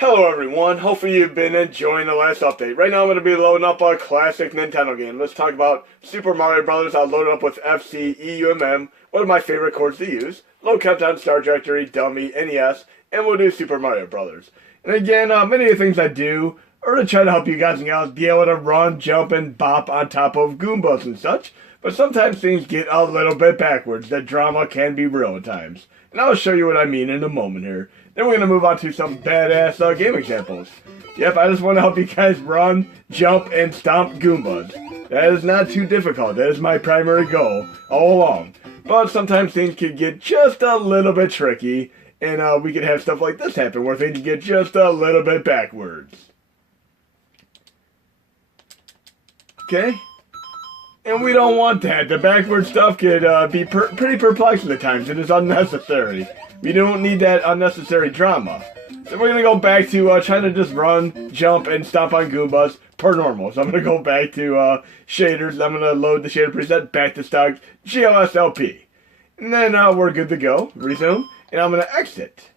Hello everyone, hopefully you've been enjoying the last update. Right now I'm going to be loading up a classic Nintendo game. Let's talk about Super Mario Bros. I'll load it up with FCEUMM, one of my favorite chords to use. Low countdown, Star Directory, Dummy, NES, and we'll do Super Mario Bros. And again, many of the things I do are to try to help you guys and gals be able to run, jump, and bop on top of Goombas and such. But sometimes things get a little bit backwards. The drama can be real at times. And I'll show you what I mean in a moment here. Then we're going to move on to some badass game examples. Yep, I just want to help you guys run, jump, and stomp Goombas. That is not too difficult. That is my primary goal all along. But sometimes things can get just a little bit tricky, and we can have stuff like this happen where things get just a little bit backwards. Okay? And we don't want that. The backward stuff could be pretty perplexing at times. It is unnecessary. We don't need that unnecessary drama. So we're going to go back to trying to just run, jump, and stomp on Goombas per normal. So I'm going to go back to shaders. I'm going to load the shader preset back to stock GLSLP. And then we're good to go. Resume. And I'm going to exit.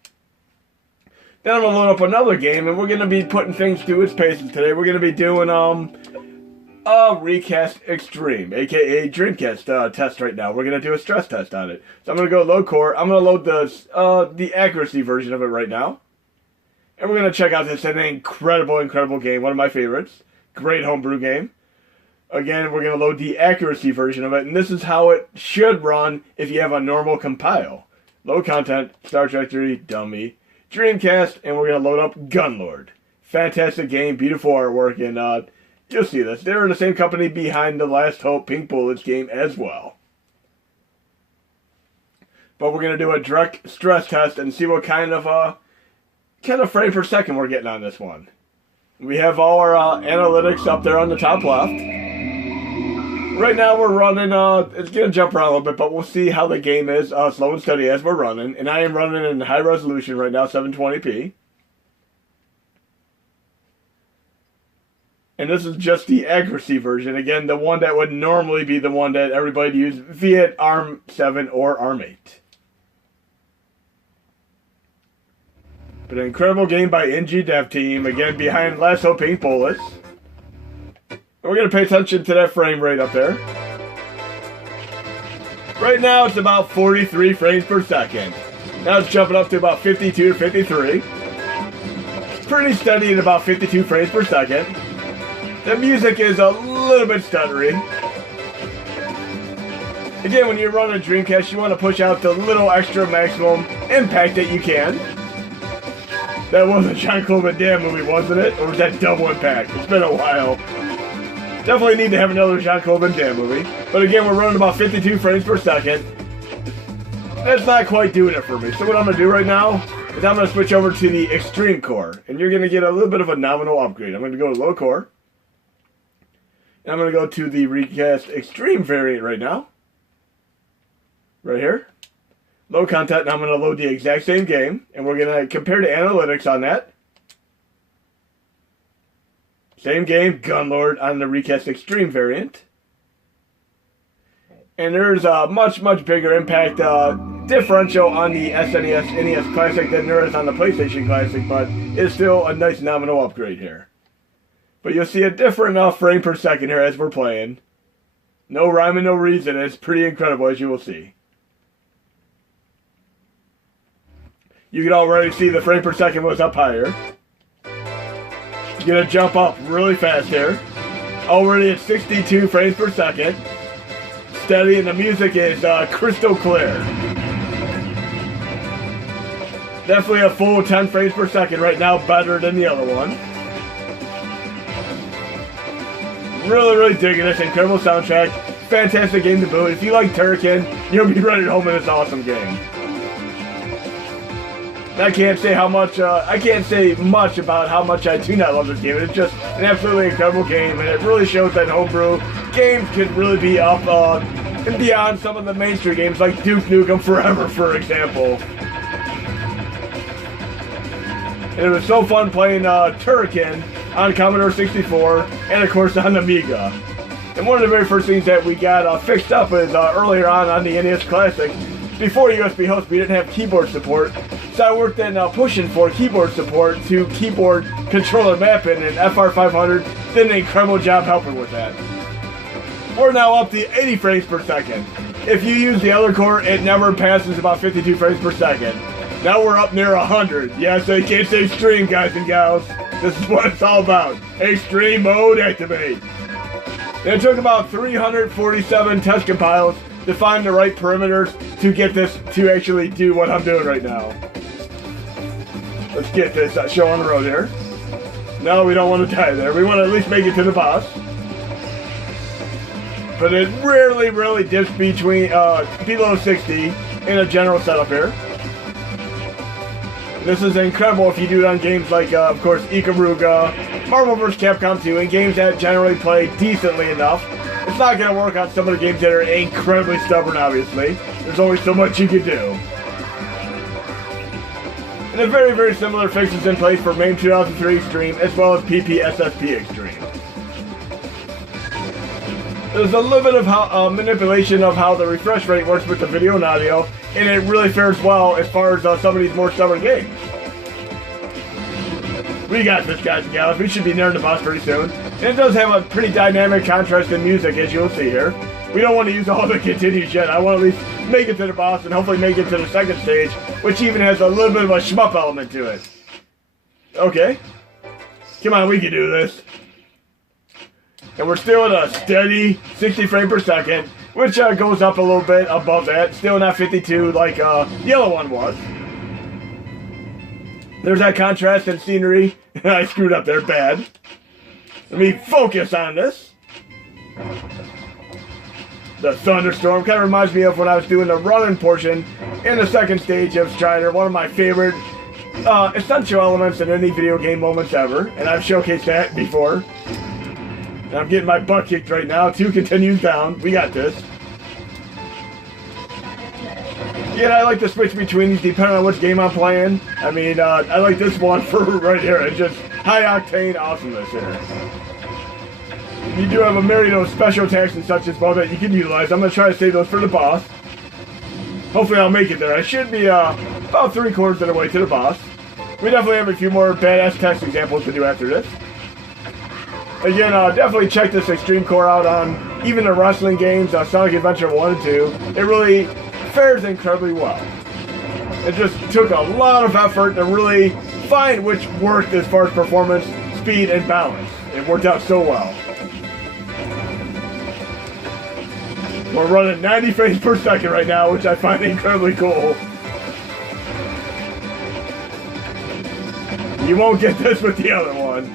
Then I'm going to load up another game, and we're going to be putting things through its paces today. We're going to be doing recast Xtreme, aka Dreamcast test right now. We're going to do a stress test on it. So I'm going to go load core. I'm going to load the accuracy version of it right now. And we're going to check out this incredible game. One of my favorites. Great homebrew game. Again, we're going to load the accuracy version of it. And this is how it should run if you have a normal compile. Low content, Star Directory, Dummy, Dreamcast, and we're going to load up Gunlord. Fantastic game, beautiful artwork, and you'll see this. They're the same company behind the Last Hope Pink Bullets game as well. But we're going to do a direct stress test and see what kind of frame per second we're getting on this one. We have all our analytics up there on the top left. Right now we're running, it's going to jump around a little bit, but we'll see how the game is slow and steady as we're running. And I am running in high resolution right now, 720p. And this is just the accuracy version. Again, the one that would normally be the one that everybody use via ARM 7 or ARM 8. But an incredible game by NG Dev Team. Again, behind Last Hope Pink Bullets. And we're going to pay attention to that frame rate up there. Right now, it's about 43 frames per second. Now it's jumping up to about 52 to 53. It's pretty steady at about 52 frames per second. The music is a little bit stuttery. Again, when you're running a Dreamcast, you want to push out the little extra maximum impact that you can. That was a Jean-Claude Van Damme movie, wasn't it? Or was that Double Impact? It's been a while. Definitely need to have another Jean-Claude Van Damme movie. But again, we're running about 52 frames per second. That's not quite doing it for me. So what I'm going to do right now is I'm going to switch over to the Xtreme core. And you're going to get a little bit of a nominal upgrade. I'm going to go to low core. And I'm going to go to the recast Xtreme variant right now. Right here. Low content, and I'm going to load the exact same game. And we're going to compare the analytics on that. Same game, Gunlord on the recast Xtreme variant. And there's a much bigger impact differential on the SNES NES Classic than there is on the PlayStation Classic. But it's still a nice nominal upgrade here. But you'll see a different frame per second here as we're playing. No rhyme and no reason. It's pretty incredible, as you will see. You can already see the frame per second was up higher. It's going to jump up really fast here. Already at 62 frames per second. Steady, and the music is crystal clear. Definitely a full 10 frames per second right now, better than the other one. Really digging this incredible soundtrack. Fantastic game to boot. If you like Turrican, you'll be right at home in this awesome game. I can't say much about how much I do not love this game. It's just an absolutely incredible game, and it really shows that homebrew games can really be up and beyond some of the mainstream games like Duke Nukem Forever, for example. And it was so fun playing Turrican on Commodore 64, and of course on Amiga. And one of the very first things that we got fixed up is earlier on the NES Classic, before USB host, we didn't have keyboard support. So I worked in pushing for keyboard support to keyboard controller mapping, and FR500 did an incredible job helping with that. We're now up to 80 frames per second. If you use the other core, it never passes about 52 frames per second. Now we're up near 100. Yes, I can't say Xtreme, guys and gals. This is what it's all about. Xtreme mode activate. It took about 347 test compiles to find the right parameters to get this to actually do what I'm doing right now. Let's get this show on the road here. No, we don't want to die there. We want to at least make it to the boss. But it really dips between below 60 in a general setup here. This is incredible if you do it on games like, of course, Ikaruga, Marvel vs. Capcom 2, and games that generally play decently enough. It's not going to work on some of the games that are incredibly stubborn, obviously. There's only so much you can do. And a very similar fixes in place for MAME 2003 Xtreme, as well as PPSSP Xtreme. There's a little bit of manipulation of how the refresh rate works with the video and audio, and it really fares well as far as some of these more stubborn games. We got this, guys and gals. We should be nearing the boss pretty soon. And it does have a pretty dynamic contrast in music, as you'll see here. We don't want to use all the continues yet. I want to at least make it to the boss and hopefully make it to the second stage, which even has a little bit of a shmup element to it. Okay. Come on, we can do this. And we're still at a steady 60 frames per second, which goes up a little bit above that. Still not 52 like the yellow one was. There's that contrast in scenery. I screwed up there bad. Let me focus on this. The thunderstorm kind of reminds me of when I was doing the running portion in the second stage of Strider, one of my favorite essential elements in any video game moments ever, and I've showcased that before. And I'm getting my butt kicked right now. 2 continues down. We got this. Yeah, I like to switch between these depending on which game I'm playing. I mean, I like this one for right here. It's just high-octane awesomeness here. You do have a myriad of special attacks and such as well that you can utilize. I'm going to try to save those for the boss. Hopefully I'll make it there. I should be about 3/4 of the way to the boss. We definitely have a few more badass test examples to do after this. Again, definitely check this Xtreme core out on even the wrestling games, Sonic Adventure 1 and 2. It really fares incredibly well. It just took a lot of effort to really find which worked as far as performance, speed, and balance. It worked out so well. We're running 90 frames per second right now, which I find incredibly cool. You won't get this with the other one.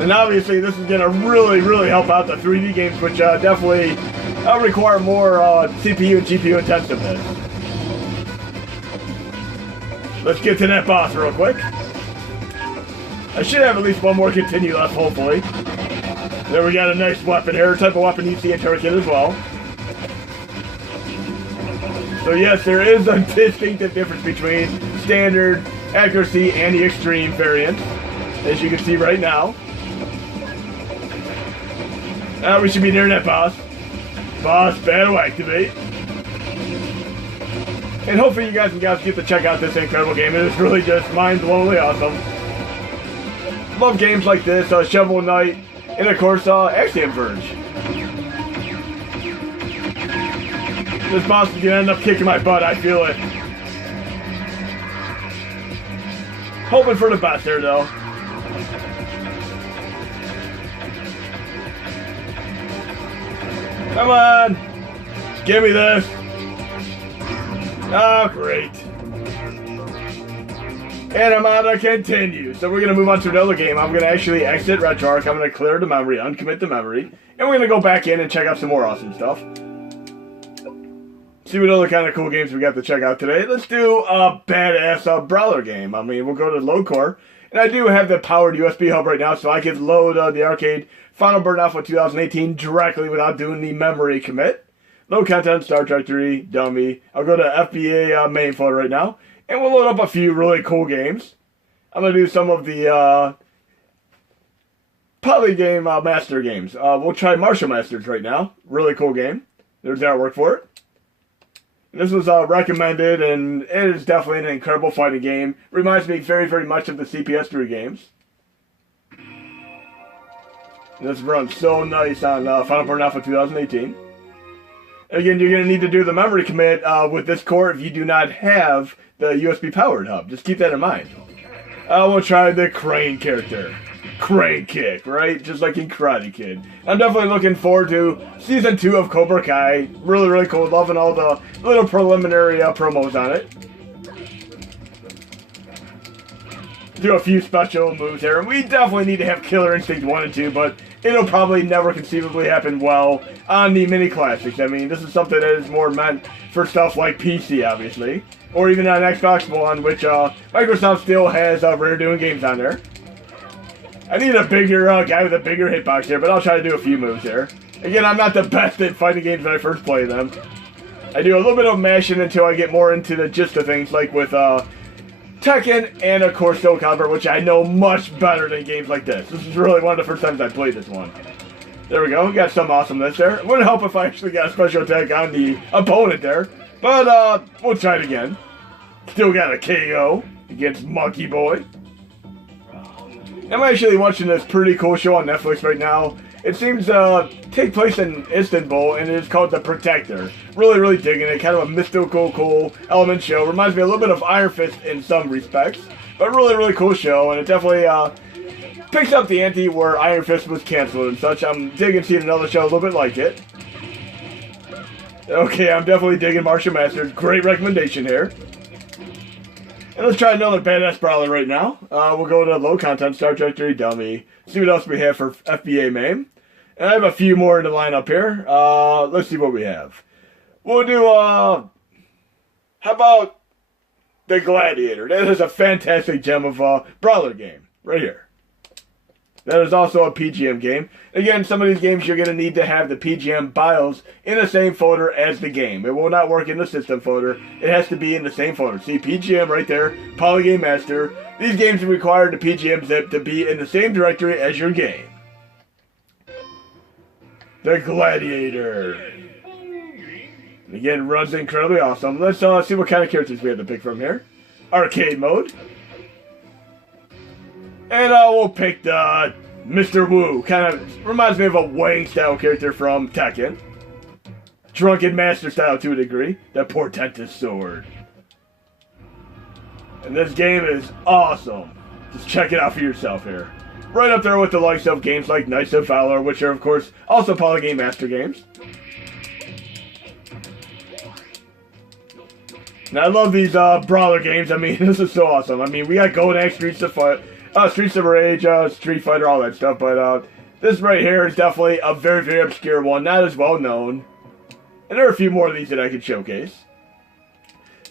And obviously this is going to really help out the 3D games, which definitely require more CPU and GPU intensiveness. Let's get to that boss real quick. I should have at least one more continue left, hopefully. There we got a nice weapon here, type of weapon you see in Turrican as well. So yes, there is a distinctive difference between standard, accuracy, and the Xtreme variant, as you can see right now. Now we should be near that boss. Boss battle activate. And hopefully you guys and gals get to check out this incredible game. It is really just mind-blowingly awesome. Love games like this, Shovel Knight, and of course, Axiom Verge. This boss is gonna end up kicking my butt, I feel it. Hoping for the best there, though. Come on! Give me this! Oh, great. And I'm on to continue. So we're going to move on to another game. I'm going to actually exit RetroArch. I'm going to clear the memory, uncommit the memory. And we're going to go back in and check out some more awesome stuff. See what other kind of cool games we got to check out today. Let's do a badass Brawler game. I mean, we'll go to load core. And I do have the powered USB hub right now, so I can load the arcade Final Burn Alpha 2018 directly without doing the memory commit. Load content, Star Trek 3, dummy. I'll go to FBA main folder right now. And we'll load up a few really cool games. I'm going to do some of the Polygame Master games. We'll try Martial Masters right now. Really cool game. There's the artwork for it. This was recommended, and it is definitely an incredible fighting game. Reminds me very, very much of the CPS3 games. This runs so nice on Final Burn Alpha 2018. Again, you're going to need to do the memory commit with this core if you do not have the USB powered hub. Just keep that in mind. We'll try the Crane character. Crane kick, right? Just like in Karate Kid. I'm definitely looking forward to Season 2 of Cobra Kai. Really, really cool. Loving all the little preliminary promos on it. Do a few special moves here. And we definitely need to have Killer Instinct 1 and 2, but it'll probably never conceivably happen well on the mini classics. I mean, this is something that is more meant for stuff like PC, obviously. Or even on Xbox One, which Microsoft still has Rare doing games on there. I need a bigger guy with a bigger hitbox here, but I'll try to do a few moves here. Again, I'm not the best at fighting games when I first play them. I do a little bit of mashing until I get more into the gist of things, like with Tekken and, of course, Soul Calibur, which I know much better than games like this. This is really one of the first times I played this one. There we go. We got some awesomeness there. It wouldn't help if I actually got a special attack on the opponent there. But we'll try it again. Still got a KO against Monkey Boy. I'm actually watching this pretty cool show on Netflix right now. It seems to take place in Istanbul, and it's called The Protector. Really, really digging it. Kind of a mystical, cool element show. Reminds me a little bit of Iron Fist in some respects. But really, really cool show, and it definitely picks up the ante where Iron Fist was canceled and such. I'm digging seeing another show a little bit like it. Okay, I'm definitely digging Martial Masters. Great recommendation here. And let's try another badass brawler right now. We'll go to low content, Star Trek 3 Dummy. See what else we have for FBA main. And I have a few more in the lineup here. Let's see what we have. We'll do, how about the Gladiator? That is a fantastic gem of a brawler game. Right here. That is also a PGM game. Again, some of these games you're going to need to have the PGM BIOS in the same folder as the game. It will not work in the system folder. It has to be in the same folder. See, PGM right there, Polygame Master. These games require the PGM zip to be in the same directory as your game. The Gladiator. Again, runs incredibly awesome. Let's see what kind of characters we have to pick from here. Arcade mode. And we'll pick the Mr. Wu. Kind of reminds me of a Wang style character from Tekken. Drunken Master style to a degree. The portentous sword. And this game is awesome. Just check it out for yourself here. Right up there with the likes of games like Knights of Valor, which are of course also Polygame Master games. And I love these brawler games. I mean, this is so awesome. I mean, we got Golden Axe, Streets of Rage, Street Fighter, all that stuff. But this right here is definitely a very, very obscure one. Not as well known. And there are a few more of these that I could showcase.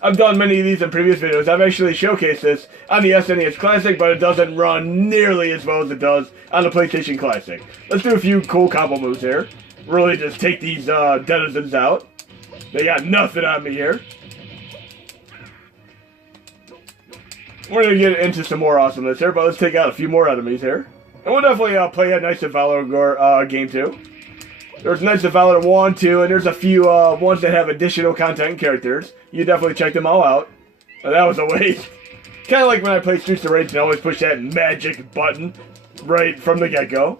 I've done many of these in previous videos. I've actually showcased this on the SNES Classic, but it doesn't run nearly as well as it does on the PlayStation Classic. Let's do a few cool combo moves here. Really just take these denizens out. They got nothing on me here. We're going to get into some more awesomeness here, but let's take out a few more enemies here. And we'll definitely play a Knights of Valor game too. There's Knights of Valor 1, 2, and there's a few ones that have additional content and characters. You definitely check them all out. Oh, that was a waste. Kind of like when I play Streets of Rage and I always push that magic button right from the get-go.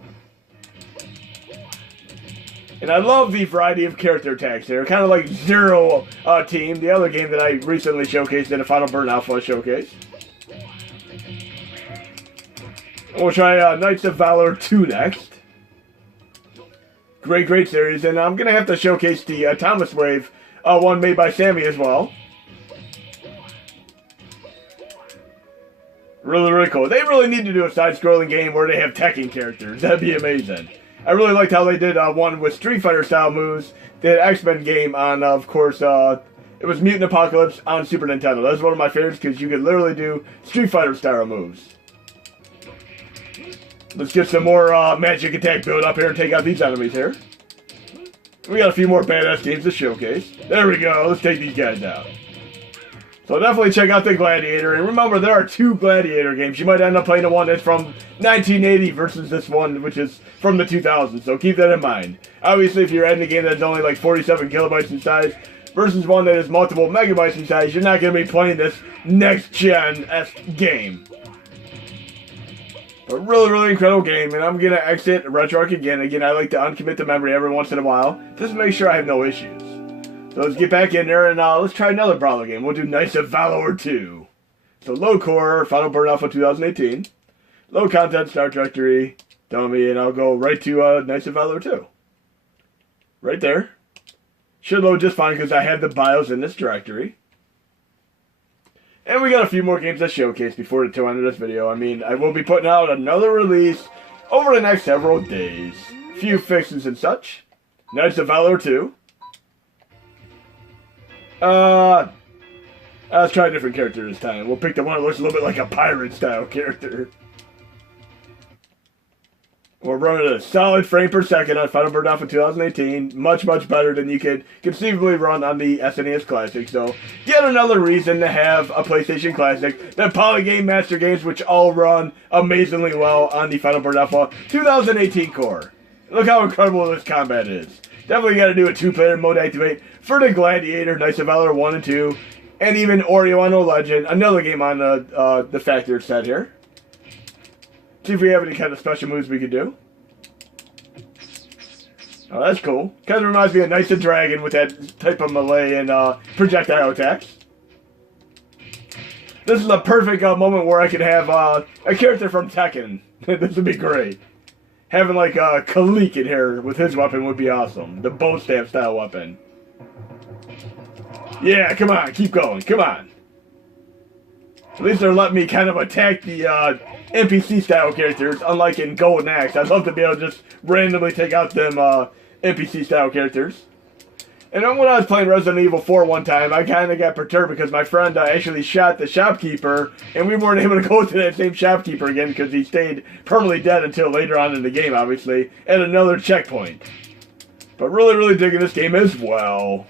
And I love the variety of character attacks here. Kind of like Zero Team, the other game that I recently showcased in a Final Burn Alpha showcase. We'll try Knights of Valor 2 next. Great, great series. And I'm going to have to showcase the Thomas Wave one made by Sammy as well. Really, really cool. They really need to do a side-scrolling game where they have Tekken characters. That'd be amazing. I really liked how they did one with Street Fighter style moves. They had an X-Men game on, of course, it was Mutant Apocalypse on Super Nintendo. That was one of my favorites because you could literally do Street Fighter style moves. Let's get some more magic attack build up here and take out these enemies here. We got a few more badass games to showcase. There we go. Let's take these guys out. So definitely check out the Gladiator. And remember, there are 2 Gladiator games. You might end up playing the one that's from 1980 versus this one, which is from the 2000s. So keep that in mind. Obviously, if you're adding a game that's only like 47 kilobytes in size, versus one that is multiple megabytes in size, you're not going to be playing this next-gen-esque game. A really incredible game, and I'm going to exit RetroArch again. Again, I like to uncommit the memory every once in a while, just to make sure I have no issues. So let's get back in there, and let's try another Brawler game. We'll do Knights of Valor 2. So low core, Final Burn Alpha 2018. Low content, start directory, dummy, and I'll go right to Knights of Valor 2. Right there. Should load just fine because I have the BIOS in this directory. And we got a few more games to showcase before the end of this video. I mean, I will be putting out another release over the next several days. Few fixes and such. Knights of Valor 2. Let's try a different character this time. We'll pick the one that looks a little bit like a pirate style character. We're running at a solid frame per second on Final Burn Alpha 2018. Much better than you could conceivably run on the SNES Classic. So, yet another reason to have a PlayStation Classic. The Polygame Master Games, which all run amazingly well on the Final Burn Alpha 2018 core. Look how incredible this combat is. Definitely got to do a 2-player mode activate for the Gladiator, Knights of Valor 1 and 2, and even Oreo on No Legend, another game on the Factor set here. See if we have any kind of special moves we could do. Oh, that's cool. Kind of reminds me of Knights of Dragon with that type of melee and projectile attacks. This is a perfect moment where I could have a character from Tekken. This would be great. Having like Kalik in here with his weapon would be awesome. The bow staff style weapon. Yeah, come on, keep going, come on. At least they're letting me kind of attack the NPC style characters, unlike in Golden Axe. I'd love to be able to just randomly take out them NPC style characters. And then when I was playing Resident Evil 4 one time, I kind of got perturbed because my friend actually shot the shopkeeper, and we weren't able to go to that same shopkeeper again because he stayed permanently dead until later on in the game, obviously, at another checkpoint. But really digging this game as well.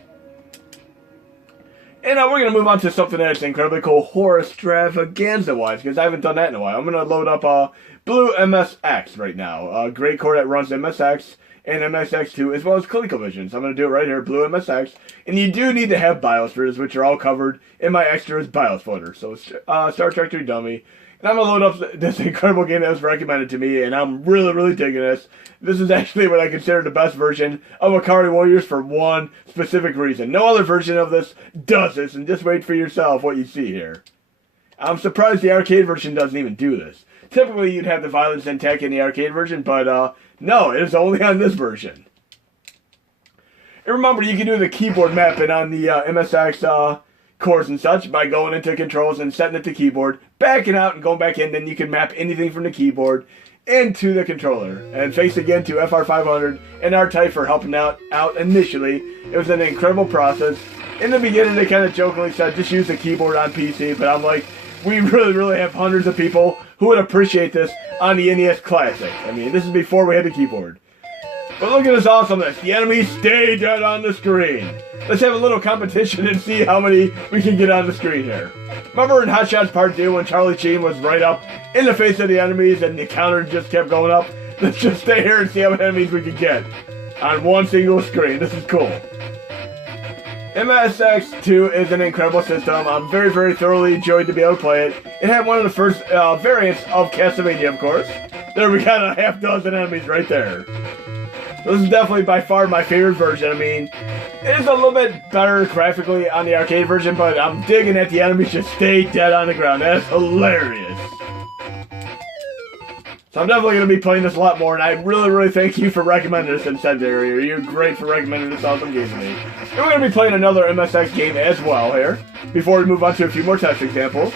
And we're going to move on to something that's incredibly cool, horror extravaganza-wise, because I haven't done that in a while. I'm going to load up Blue MSX right now. A great core that runs MSX and MSX2, as well as ColecoVision. So I'm going to do it right here, Blue MSX. And you do need to have BIOS for this, which are all covered in my extras BIOS folder. So Start Directory Dummy. And I'm going to load up this incredible game that was recommended to me, and I'm really digging this. This is actually what I consider the best version of Akari Warriors for one specific reason. No other version of this does this, and just wait for yourself what you see here. I'm surprised the arcade version doesn't even do this. Typically, you'd have the violence and tech in the arcade version, but no, it is only on this version. And remember, you can do the keyboard mapping on the MSX cores and such by going into controls and setting it to keyboard, backing out and going back in. Then you can map anything from the keyboard into the controller. And thanks again to FR500 and R-Type for helping out initially. It was an incredible process. In the beginning, they kind of jokingly said, just use the keyboard on PC, but I'm like, we really have hundreds of people who would appreciate this on the NES Classic. I mean, this is before we had the keyboard. But look at this awesomeness. The enemies stay dead on the screen. Let's have a little competition and see how many we can get on the screen here. Remember in Hot Shots Part 2 when Charlie Sheen was right up in the face of the enemies and the counter just kept going up? Let's just stay here and see how many enemies we can get on one single screen. This is cool. MSX2 is an incredible system. I'm very thoroughly enjoyed to be able to play it. It had one of the first variants of Castlevania, of course. There we got a half dozen enemies right there. This is definitely by far my favorite version. I mean, it is a little bit better graphically on the arcade version, but I'm digging that the enemies just stay dead on the ground. That's hilarious. So I'm definitely going to be playing this a lot more, and I really thank you for recommending this Incendiary. You're great for recommending this awesome game to me. And we're going to be playing another MSX game as well here, before we move on to a few more test examples.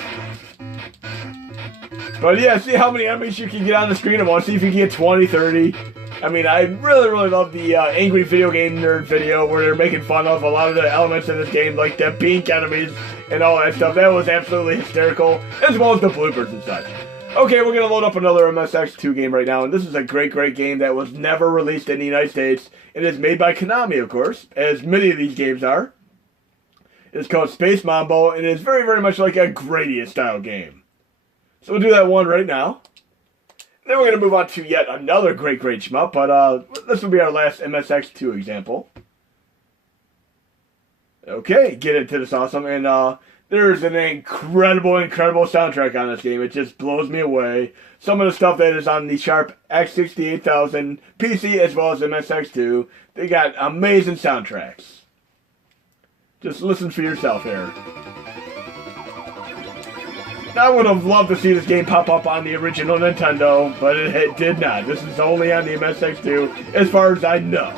But yeah, see how many enemies you can get on the screen at once. See if you can get 20, 30. I mean, I really love the Angry Video Game Nerd video where they're making fun of a lot of the elements in this game, like the pink enemies and all that stuff. That was absolutely hysterical, as well as the bloopers and such. Okay, we're going to load up another MSX2 game right now, and this is a great game that was never released in the United States. It is made by Konami, of course, as many of these games are. It's called Space Mambo, and it is very much like a Gradius-style game. So we'll do that one right now. Then we're going to move on to yet another great shmup, but this will be our last MSX2 example. Okay, get into this awesome, and there's an incredible soundtrack on this game. It just blows me away. Some of the stuff that is on the Sharp X68000 PC as well as MSX2, they got amazing soundtracks. Just listen for yourself here. I would have loved to see this game pop up on the original Nintendo, but it did not. This is only on the MSX2 as far as I know.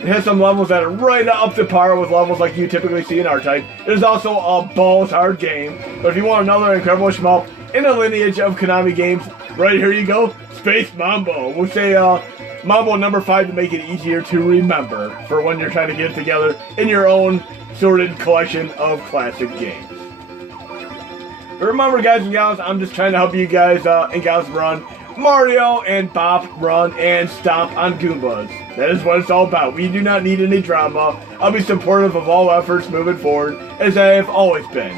It has some levels that are right up to par with levels like you typically see in R-Type. It is also a balls hard game, but if you want another incredible shmup in the lineage of Konami games, right here you go, Space Mambo. We'll say Mambo number 5 to make it easier to remember for when you're trying to get it together in your own sorted collection of classic games. But remember, guys and gals, I'm just trying to help you guys and gals run Mario and Bop run and stomp on Goombas. That is what it's all about. We do not need any drama. I'll be supportive of all efforts moving forward, as I have always been.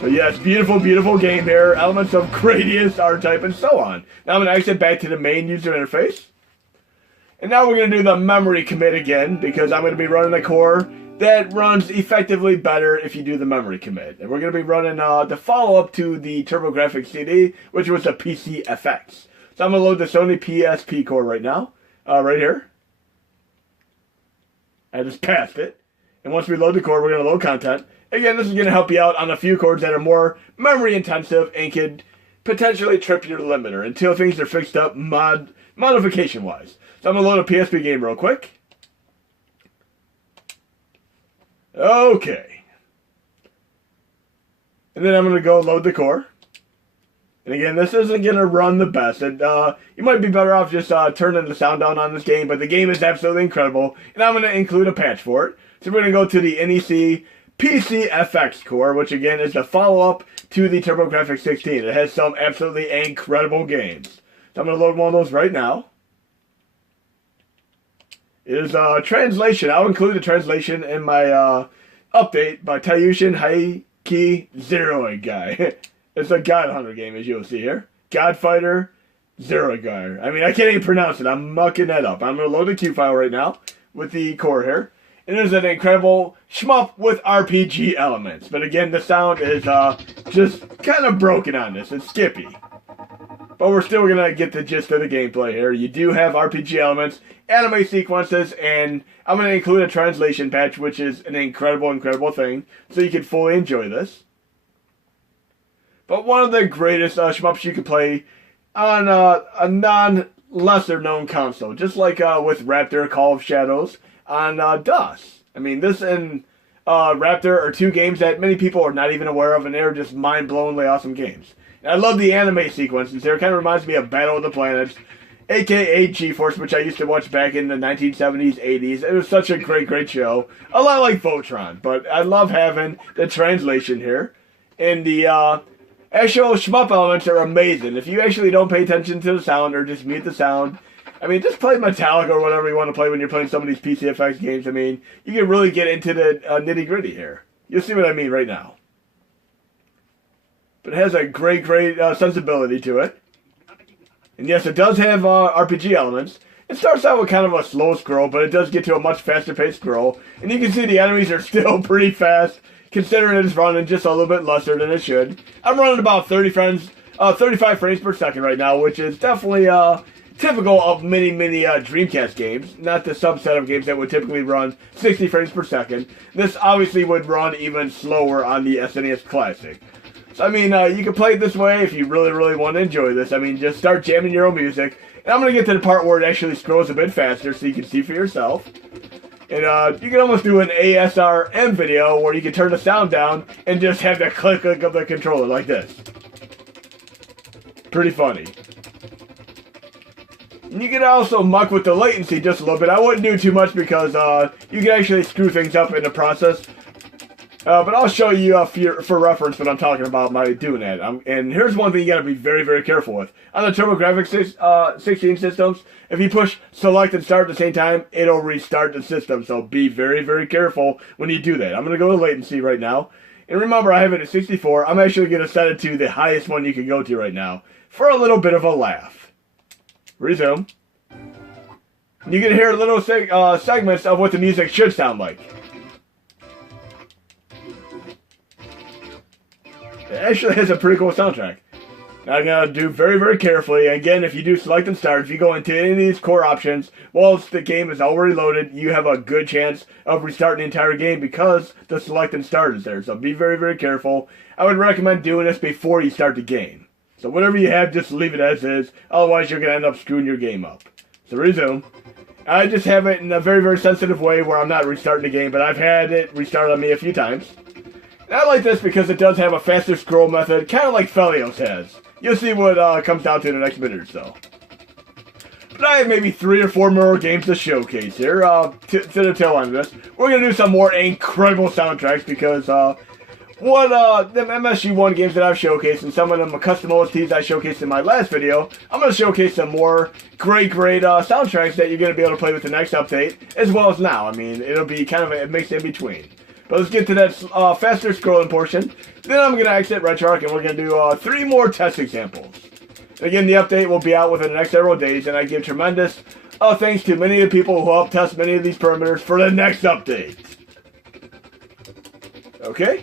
But yes, beautiful, beautiful game here. Elements of Gradius, R-Type, and so on. Now I'm going to exit back to the main user interface. And now we're going to do the memory commit again, because I'm going to be running the core that runs effectively better if you do the memory commit. And we're going to be running the follow-up to the TurboGrafx CD, which was a PC FX. So I'm going to load the Sony PSP core right now, right here. I just passed it. And once we load the core, we're going to load content. Again, this is going to help you out on a few cores that are more memory intensive and could potentially trip your limiter until things are fixed up modification-wise. So I'm going to load a PSP game real quick. Okay. And then I'm going to go load the core. And again, this isn't going to run the best. And, you might be better off just turning the sound down on this game, but the game is absolutely incredible. And I'm going to include a patch for it. So we're going to go to the NEC PC FX core, which again is the follow-up to the TurboGrafx 16. It has some absolutely incredible games. So I'm going to load one of those right now. It is a translation. I'll include the translation in my update by Taiyushin Haiki Zeroid Guy. It's a God Hunter game, as you'll see here. God Fighter Zeroid Guy. I mean, I can't even pronounce it. I'm mucking that up. I'm going to load the Q file right now with the core here. It is an incredible shmup with RPG elements. But again, the sound is just kind of broken on this. It's skippy. But we're still going to get the gist of the gameplay here. You do have RPG elements, anime sequences, and I'm going to include a translation patch, which is an incredible, incredible thing, so you can fully enjoy this. But one of the greatest shmups you can play on a non-lesser-known console, just like with Raptor, Call of Shadows, on DOS. I mean, this and Raptor are two games that many people are not even aware of, and they're just mind-blowingly awesome games. And I love the anime sequences there. It kind of reminds me of Battle of the Planets, a.k.a. G-Force, which I used to watch back in the 1970s, 80s. It was such a great, great show. A lot like Voltron, but I love having the translation here. And the actual shmup elements are amazing. If you actually don't pay attention to the sound or just mute the sound, I mean, just play Metallica or whatever you want to play when you're playing some of these PC FX games. I mean, you can really get into the nitty-gritty here. You'll see what I mean right now. But it has a great, great sensibility to it. And yes, it does have RPG elements. It starts out with kind of a slow scroll, but it does get to a much faster paced scroll. And you can see the enemies are still pretty fast, considering it's running just a little bit lesser than it should. I'm running about 35 frames per second right now, which is definitely typical of many, many Dreamcast games. Not the subset of games that would typically run 60 frames per second. This obviously would run even slower on the SNES Classic. So, I mean, you can play it this way if you really, really want to enjoy this. I mean, just start jamming your own music. And I'm going to get to the part where it actually scrolls a bit faster so you can see for yourself. And you can almost do an ASRM video where you can turn the sound down and just have the click of the controller like this. Pretty funny. And you can also muck with the latency just a little bit. I wouldn't do too much because you can actually screw things up in the process. But I'll show you for reference what I'm talking about by doing that. And here's one thing you got to be very, very careful with. On the TurboGrafx 16 systems, if you push select and start at the same time, it'll restart the system. So be very, very careful when you do that. I'm going to go to latency right now. And remember, I have it at 64. I'm actually going to set it to the highest one you can go to right now for a little bit of a laugh. Resume. You can hear little segments of what the music should sound like. It actually has a pretty cool soundtrack. Now I'm going to do very, very carefully. Again, if you do select and start, if you go into any of these core options, whilst the game is already loaded, you have a good chance of restarting the entire game because the select and start is there. So be very, very careful. I would recommend doing this before you start the game. So whatever you have, just leave it as is. Otherwise, you're going to end up screwing your game up. So resume. I just have it in a very, very sensitive way where I'm not restarting the game, but I've had it restart on me a few times. And I like this because it does have a faster scroll method, kind of like Felios has. You'll see what comes down to in the next minute or so. But I have maybe 3 or 4 more games to showcase here to the tail end of this. We're going to do some more incredible soundtracks because the MSG1 games that I've showcased and some of them custom OSTs I showcased in my last video, I'm going to showcase some more great soundtracks that you're going to be able to play with the next update as well as now. I mean, it'll be kind of a mix in between. But let's get to that faster scrolling portion. Then I'm going to exit RetroArch and we're going to do 3 more test examples. Again, the update will be out within the next several days, and I give tremendous thanks to many of the people who helped test many of these parameters for the next update. Okay?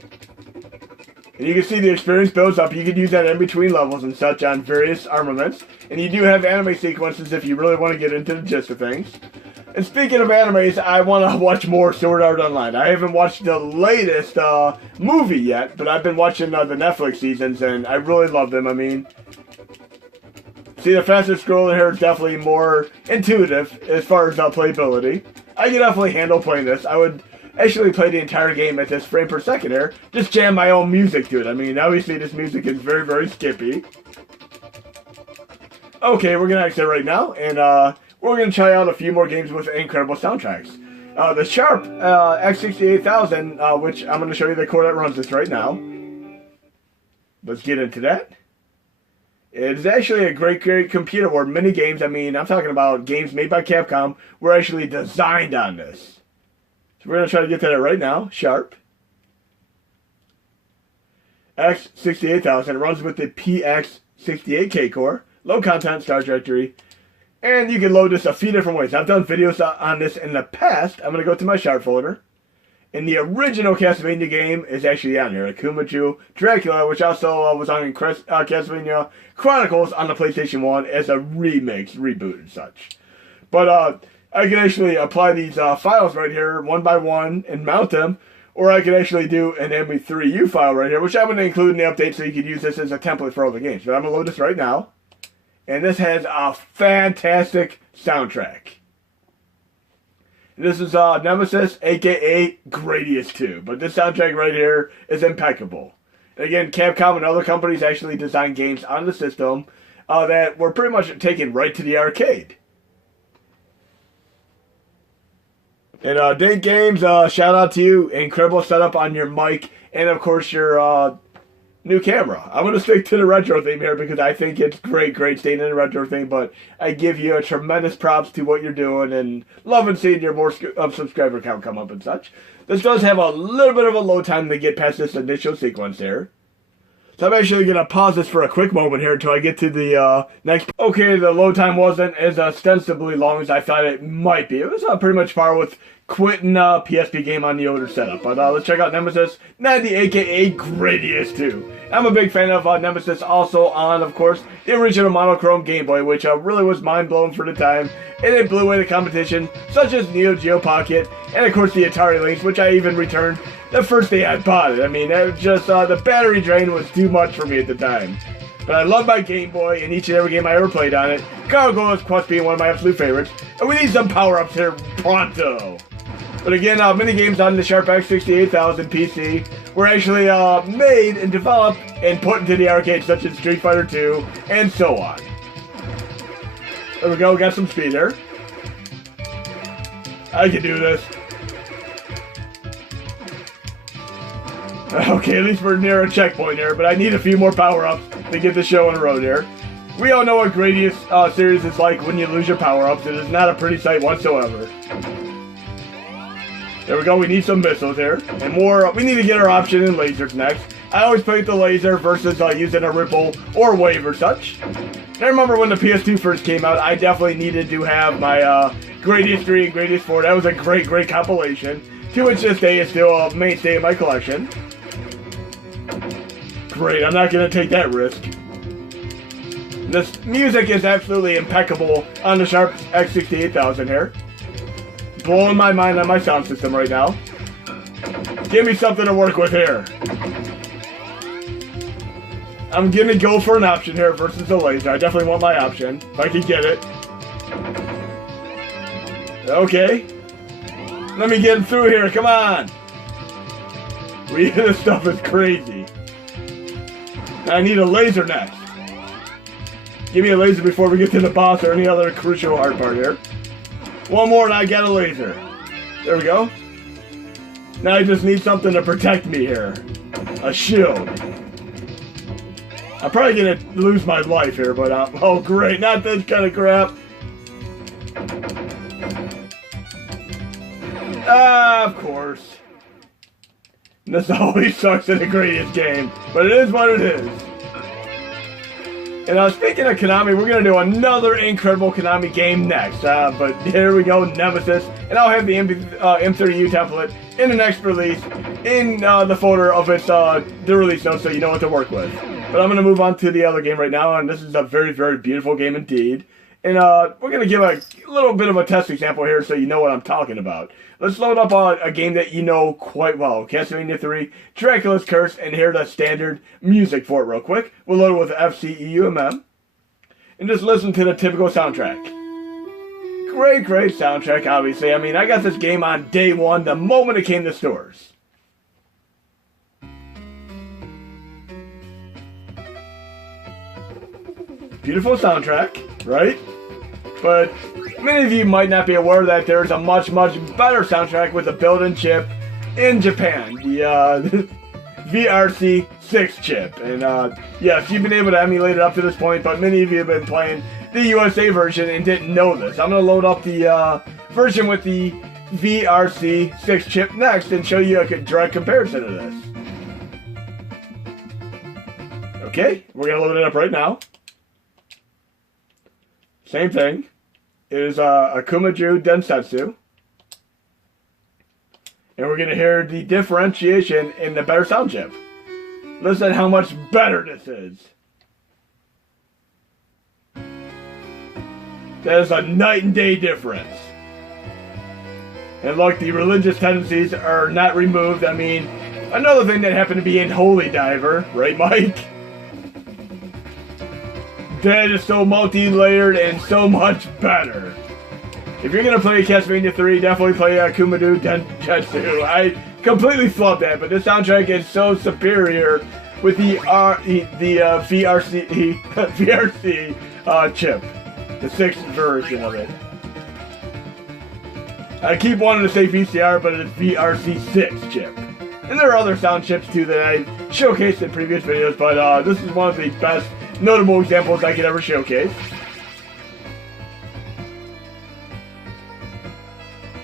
And you can see the experience builds up. You can use that in between levels and such on various armaments. And you do have anime sequences if you really want to get into the gist of things. And speaking of animes, I want to watch more Sword Art Online. I haven't watched the latest movie yet, but I've been watching the Netflix seasons, and I really love them. I mean, see, the faster scrolling here is definitely more intuitive as far as playability. I can definitely handle playing this. I would actually play the entire game at this frame per second here. Just jam my own music to it. I mean, obviously this music is very, very skippy. Okay, we're going to exit right now, and we're going to try out a few more games with incredible soundtracks. The Sharp X68000, which I'm going to show you the core that runs this right now. Let's get into that. It's actually a great computer where many games, I mean, I'm talking about games made by Capcom, were actually designed on this. So we're going to try to get to that right now. Sharp X68000. It runs with the PX68K core. Low content, start directory. And you can load this a few different ways. I've done videos on this in the past. I'm going to go to my Sharp folder. And the original Castlevania game is actually on here. Akumachu Dracula, which also was on Castlevania Chronicles on the PlayStation 1 as a remix, reboot and such. But I can actually apply these files right here one by one and mount them. Or I could actually do an MP3U file right here, which I'm going to include in the update so you can use this as a template for all the games. But I'm going to load this right now. And this has a fantastic soundtrack. This is Nemesis, aka Gradius 2. But this soundtrack right here is impeccable. And again, Capcom and other companies actually designed games on the system that were pretty much taken right to the arcade. And Dave Games, shout out to you. Incredible setup on your mic and of course your new camera. I'm going to stick to the retro theme here because I think it's great staying in the retro theme, but I give you a tremendous props to what you're doing and loving seeing your more subscriber count come up and such. This does have a little bit of a load time to get past this initial sequence here. So I'm actually going to pause this for a quick moment here until I get to the next. Okay, the load time wasn't as ostensibly long as I thought it might be. It was pretty much par with quitting PSP game on the older setup. But let's check out Nemesis 90, aka Gradius 2. I'm a big fan of Nemesis, also on, of course, the original monochrome Game Boy, which really was mind-blowing for the time. And it blew away the competition, such as Neo Geo Pocket, and of course the Atari Lynx, which I even returned the first day I bought it. I mean, it was just, the battery drain was too much for me at the time. But I love my Game Boy, and each and every game I ever played on it. Gargoyle's Quest being one of my absolute favorites. And we need some power-ups here pronto. But again, many games on the Sharp X68000 PC were actually made and developed and put into the arcade, such as Street Fighter 2 and so on. There we go, got some speed there. I can do this. Okay, at least we're near a checkpoint here, but I need a few more power-ups to get the show on the road here. We all know what Gradius series is like when you lose your power-ups. It is not a pretty sight whatsoever. There we go, we need some missiles here. And more, we need to get our option in lasers next. I always play with the laser versus using a ripple or wave or such. I remember when the PS2 first came out, I definitely needed to have my Greatest 3 and Greatest 4. That was a great, great compilation. To which this day is still a mainstay in my collection. Great, I'm not going to take that risk. This music is absolutely impeccable on the Sharp X68000 here. Blowing my mind on my sound system right now. Give me something to work with here. I'm going to go for an option here versus a laser. I definitely want my option, if I can get it. Okay. Let me get through here, come on. This stuff is crazy. I need a laser next. Give me a laser before we get to the boss or any other crucial hard part here. One more and I got a laser. There we go. Now I just need something to protect me here. A shield. I'm probably gonna lose my life here, but oh great, not this kind of crap. Of course. This always sucks in the greatest game, but it is what it is. And speaking of Konami, we're going to do another incredible Konami game next. But here we go, Nemesis. And I'll have the M30U template in the next release in the folder of its the release notes so you know what to work with. But I'm going to move on to the other game right now, and this is a very, very beautiful game indeed. And we're going to give a little bit of a test example here so you know what I'm talking about. Let's load up a game that you know quite well. Castlevania 3, Dracula's Curse, and hear the standard music for it real quick. We'll load it with FCEUMM. And just listen to the typical soundtrack. Great, great soundtrack, obviously. I mean, I got this game on day one, the moment it came to stores. Beautiful soundtrack, right? But many of you might not be aware that there's a much, much better soundtrack with a built-in chip in Japan. The VRC6 chip. And yes, you've been able to emulate it up to this point, but many of you have been playing the USA version and didn't know this. I'm going to load up the version with the VRC6 chip next and show you a direct comparison of this. Okay, we're going to load it up right now. Same thing. It is Akumaju Densetsu. And we're going to hear the differentiation in the better sound chip. Listen how much better this is. That is a night and day difference. And look, the religious tendencies are not removed. I mean, another thing that happened to be in Holy Diver, right, Mike? That is so multi-layered and so much better. If you're going to play Castlevania 3, definitely play Kumadu Densetsu. I completely flubbed that, but this soundtrack is so superior with the VRC chip. The 6th version of it. I keep wanting to say VCR, but it's VRC6 chip. And there are other sound chips too that I showcased in previous videos, but this is one of the best notable examples I could ever showcase.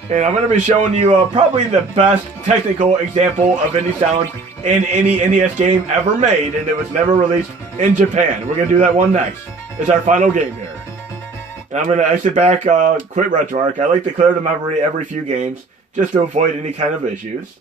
And I'm going to be showing you probably the best technical example of any sound in any NES game ever made, and it was never released in Japan. We're going to do that one next. It's our final game here. And I'm going to exit back, quit RetroArch. I like to clear the memory every few games, just to avoid any kind of issues.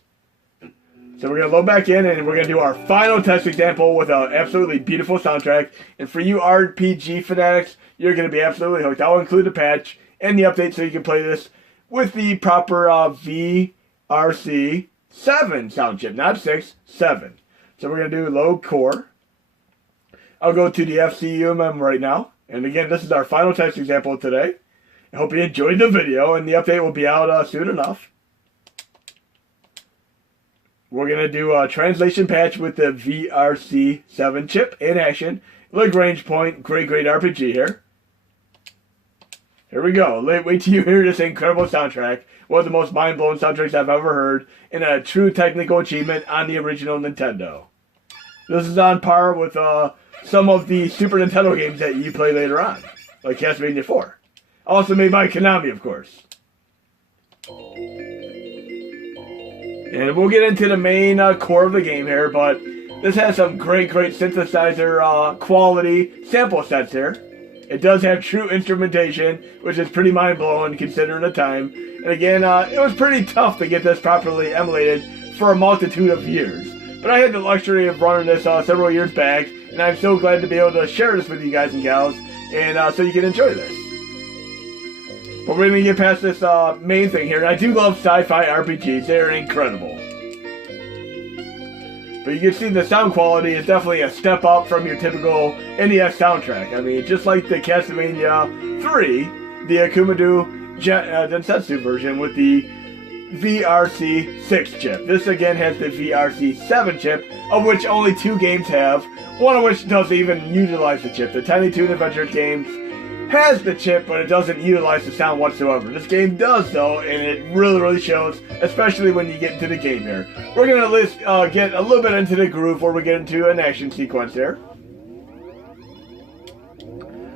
So we're going to load back in, and we're going to do our final test example with an absolutely beautiful soundtrack. And for you RPG fanatics, you're going to be absolutely hooked. I'll include the patch and the update so you can play this with the proper VRC 7 sound chip. Not 6, 7. So we're going to do load core. I'll go to the FCUMM right now. And again, this is our final test example today. I hope you enjoyed the video, and the update will be out soon enough. We're going to do a translation patch with the VRC 7 chip in action. Lagrange point, great RPG here. Here we go. Wait till you hear this incredible soundtrack. One of the most mind-blowing soundtracks I've ever heard, and a true technical achievement on the original Nintendo. This is on par with some of the Super Nintendo games that you play later on, like Castlevania 4. Also made by Konami, of course. And we'll get into the main core of the game here, but this has some great synthesizer quality sample sets here. It does have true instrumentation, which is pretty mind-blowing considering the time. And again, it was pretty tough to get this properly emulated for a multitude of years. But I had the luxury of running this several years back, and I'm so glad to be able to share this with you guys and gals, and so you can enjoy this. But we're going to get past this main thing here, and I do love sci-fi RPGs. They're incredible. But you can see the sound quality is definitely a step up from your typical NES soundtrack. I mean, just like the Castlevania 3, the Akumadou Densetsu version with the VRC6 chip. This again has the VRC7 chip, of which only 2 games have, one of which doesn't even utilize the chip. The Tiny Toon Adventure games has the chip, but it doesn't utilize the sound whatsoever. This game does though, and it really shows, especially when you get into the game here. We're going to get a little bit into the groove where we get into an action sequence here.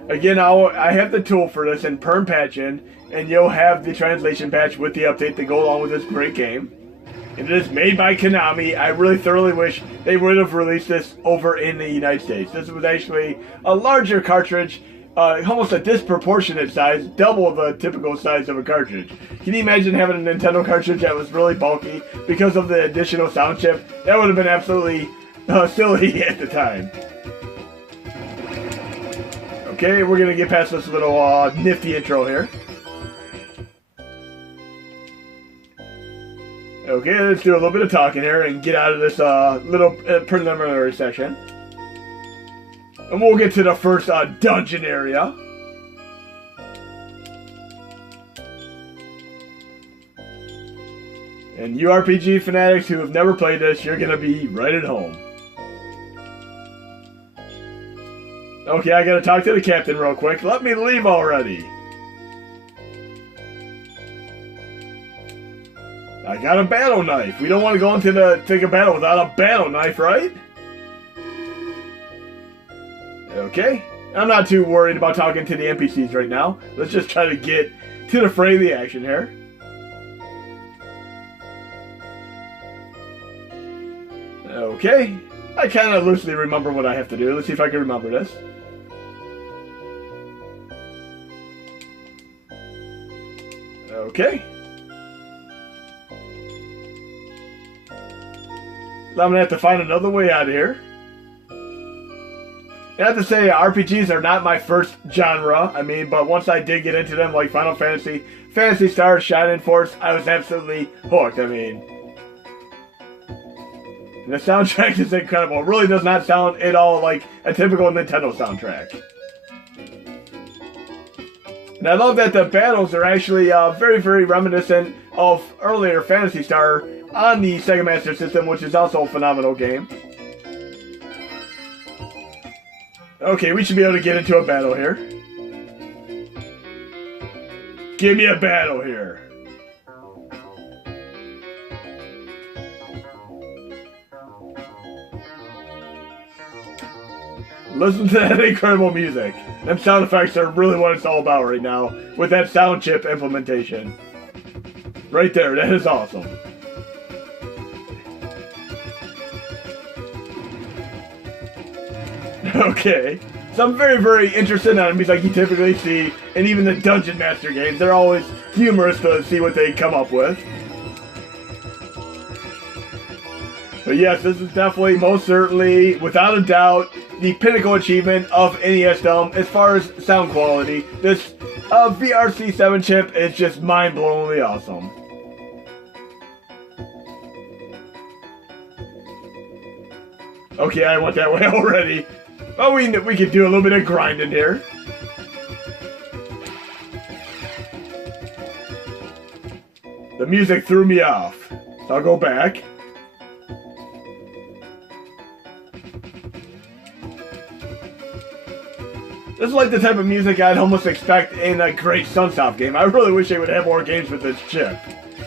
Again, I have the tool for this in Perm Patchin', and you'll have the translation patch with the update to go along with this great game. It is made by Konami. I really thoroughly wish they would have released this over in the United States. This was actually a larger cartridge, almost a disproportionate size, double the typical size of a cartridge. Can you imagine having a Nintendo cartridge that was really bulky because of the additional sound chip? That would have been absolutely silly at the time. Okay, we're going to get past this little nifty intro here. Okay, let's do a little bit of talking here and get out of this little preliminary section. And we'll get to the first dungeon area. And you RPG fanatics who have never played this, you're going to be right at home. Okay, I gotta talk to the captain real quick. Let me leave already. I got a battle knife. We don't want to go into the thick of battle without a battle knife, right? Okay. I'm not too worried about talking to the NPCs right now. Let's just try to get to the fray of the action here. Okay. I kind of loosely remember what I have to do. Let's see if I can remember this. Okay. I'm going to have to find another way out of here. I have to say, RPGs are not my first genre. I mean, but once I did get into them, like Final Fantasy, Phantasy Star, Shining Force, I was absolutely hooked. I mean, the soundtrack is incredible. It really does not sound at all like a typical Nintendo soundtrack. And I love that the battles are actually very reminiscent of earlier Phantasy Star on the Sega Master System, which is also a phenomenal game. Okay, we should be able to get into a battle here. Give me a battle here. Listen to that incredible music. Them sound effects are really what it's all about right now with that sound chip implementation. Right there, that is awesome. Okay. Some very interesting enemies like you typically see in even the Dungeon Master games. They're always humorous to see what they come up with. But yes, this is definitely, most certainly, without a doubt, the pinnacle achievement of NESdom as far as sound quality. This VRC7 chip is just mind-blowingly awesome. Okay, I went that way already. Well, we could do a little bit of grinding here. The music threw me off. So I'll go back. This is like the type of music I'd almost expect in a great Sunsoft game. I really wish they would have more games with this chip.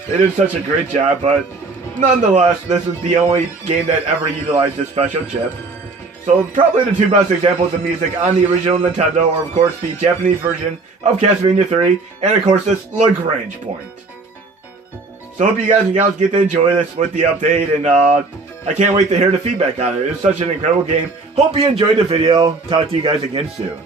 They did such a great job, but nonetheless, this is the only game that ever utilized this special chip. So probably the two best examples of music on the original Nintendo are, of course, the Japanese version of Castlevania 3, and of course this Lagrange point. So hope you guys and gals get to enjoy this with the update, and I can't wait to hear the feedback on it. It's such an incredible game. Hope you enjoyed the video. Talk to you guys again soon.